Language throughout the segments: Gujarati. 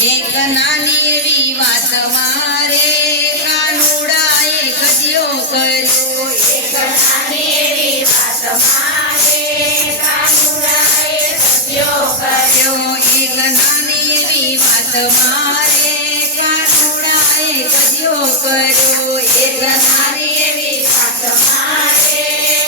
એક નાની એવી વાત મારે કાનુડાએ કજિયો કર્યો. એક નાની એવી વાત મારે કાનુડાએ કજિયો કર્યો. એક નાની એવી વાત મારે કાનુડાએ કજિયો કર્યો. એક નાની એવી વાત મારે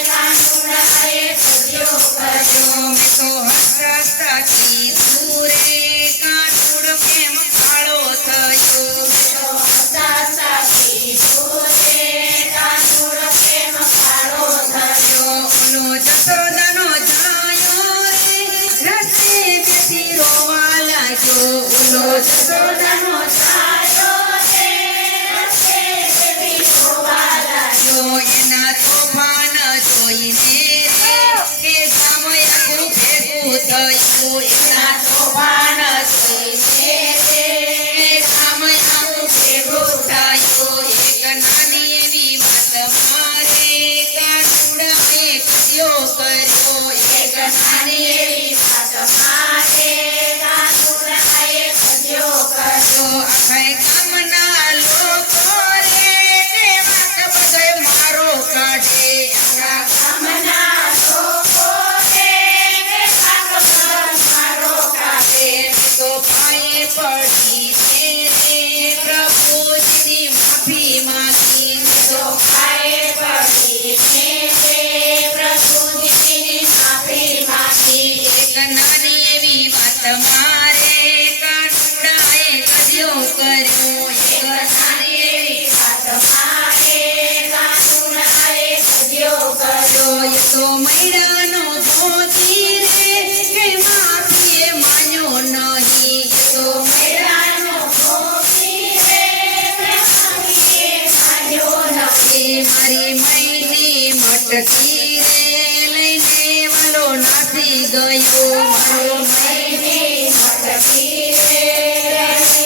કાનુડાએ કજિયો કર્યો. મેં તો હસતા હસતા કીધું રે કાનુડો કેમ કાળો થયો. તો હસતા હસતા કીધું રે કાનુડો કેમ કાળો થયો. ઓલો જશોદાનો જાયો રે રસ્તે બેસી રોવા લાગ્યો. ઓલો જશોદાનો છાયો રે રસ્તે બેસી રોવા લાગ્યો. એના તોફાન જોઈને રે કે ગામ આખું ભેગું થયું. એના તોફાન જોઈને રે ગામ આખું ભેગું થયું. એક નાની એવી વાત મારે કાનુડાએ કજિયો કર્યો. એક નાની એવી વાત મારે કાનુડાએ કજિયો કર્યો. આખા ગામના લોકો રે તે વાત બધોય મારો કાઢે. આખા ગામના લોકો રે તે વાક પર મારો કાઢે. તો પાયે પડી રે પ્રભુજીની માફી માંગી. તો પાયે પડીને રે પ્રભુજીની માફી માંગી. એક નાની એવી વાત મારે કાનુડાએ કજિયો કર્યો. એક નાની એવી વાત મારે કાનુડાએ કજિયો કર્યો. એ તો મૈડાનો ધોતી રે કે માફીએ માન્યો નહીં. તો મેળાનો ભોગી રે પ્રેમાનીએ માન્યો નથી. મારી મૈની મટકી રે લઈને વાલો નાસી ગયો. મારો મૈની મટકી રે લઈને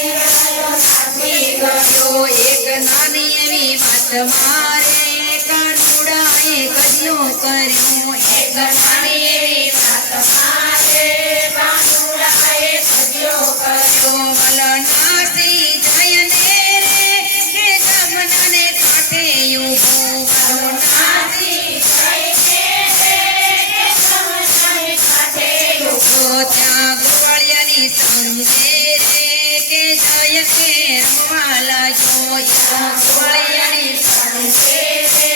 નાસી ગયો. એક નાની એવી વાત મારે કાનુડાએ કજિયો કર્યો. એક નાની એવી વાત મારે કાનુડાએ કજિયો કર્યો. વાલો નાસી જાય ને રે કે જમનાને કાંઠે ઊભો. વાલો નાસી જઈને રે કે જમનાને કાંઠે ઊભો. ત્યાં ગોવાળિયાની સંગે રે કે જયને રમવા લાગ્યો. ગોવાળિયાની સંગે રે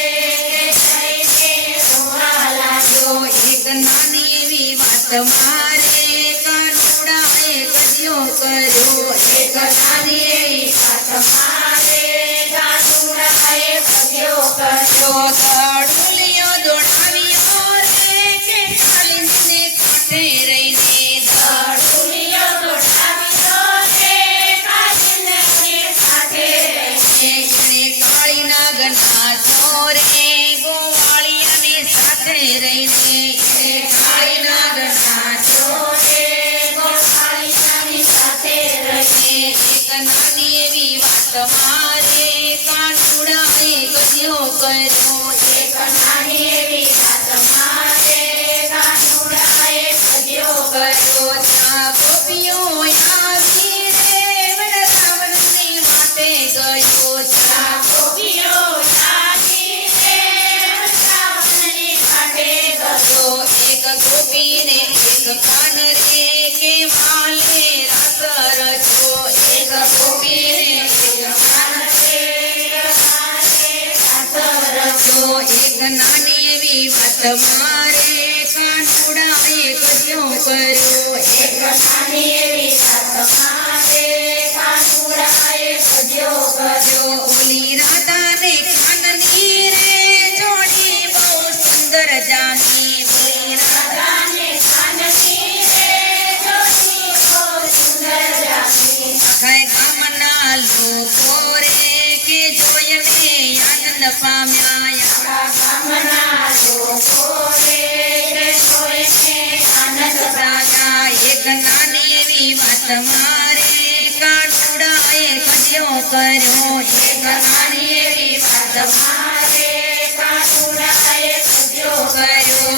કે જઈને રમવા લાગ્યો. એક નાની એવી વાત મારે કાનુડાએ કજિયો કર્યો. એક નાની એવી વાત મારે કાનુડાએ કજિયો કર્યો. દડુલિયો દોડાવ્યો રે કે કાલિંદીને કાંઠે રહીને. દડુલિયો દોડાવ્યો રે કાલિંદીને કાંઠે રહીને. એણે કાળી નાગના ચોરે ગોવાળિયાની સાથે રહીને. એ કાળી નાગના ચોરે ગોવાળિયાની સાથે રહીને. એક નાની એવી વાત મારે કાનુડાએ કજિયો કર્યો. એક નાની એવી વાત મારે કાનુડાએ કજિયો કર્યો. ત્યાં ગોપીઓ આવી રે વૃંદાવનની વાટે ગયો. ત્યાં ગોપીઓ આવી રે વૃંદાવનની વાટે ગયો. એક ગોપીને એક કાન રે કે માલે રસ રચો. એક ગોપીને એક કાન રે કાને રાસ રચ્યો. એક નાની એવી વાત મારે કાનુડાએ કજિયો કર્યો. એક નાની એવી વાત મારે કાનુડાએ કજિયો કર્યો. ઓલી રાધાને કાનની રે જોડી બહુ સુંદર જાની. ઓલી રાધાને કાનની રે જોડી બહુ સુંદર જામી. આખા ગામના લોકો રે કે જોઈને આનંદ પામ્યા. આખા ગામના લોકો રે તે જોઈને આનંદ પામ્યા. એક નાની એવી વાત મારે કાનુડાએ કજિયો કર્યો. એક નાની એવી વાત મારે કાનુડાએ કજિયો કર્યો.